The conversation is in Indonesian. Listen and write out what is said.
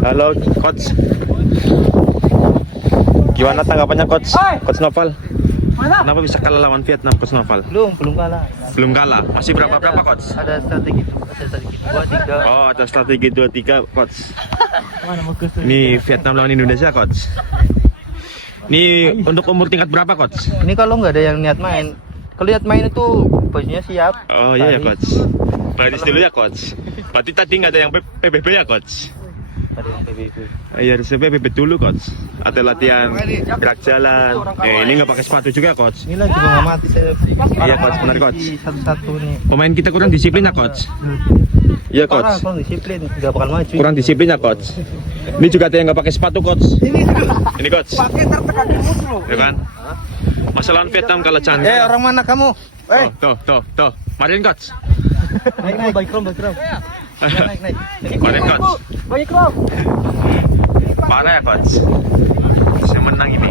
Halo, coach. Gimana tanggapannya coach? Coach Noval. Kenapa bisa kalah lawan Vietnam, coach Noval? Belum kalah. Belum kalah. Masih berapa coach? Ada strategi 2, 3. Oh, ada strategi 2-3 coach. Ini Vietnam lawan Indonesia coach. Ini untuk umur tingkat berapa coach? Ini kalau nggak ada yang niat main, kalau niat main itu bajunya siap. Oh iya ya coach. Baris dulu ya coach. Berarti tadi nggak ada yang PBB ya coach? Tadi yang PBB. Iya harusnya PBB dulu coach. Atau latihan gerak jalan. Ini nggak pakai sepatu juga coach. Ini lagi mengamati saya. Iya coach, benar coach. Satu-satu nih. Pemain kita kurang disiplin ya coach. Iya coach. Kurang disiplin, nggak bakal maju. Kurang disiplin ya coach. Ini juga ada yang nggak pakai sepatu coach. Ini coach. Ya kan? Masalah Vietnam kalah canggih. Orang mana kamu? Tuh. Marin coach. Naik. Naik. Marin coach. Baik, Bro. Parah ya coach. Saya menang ini.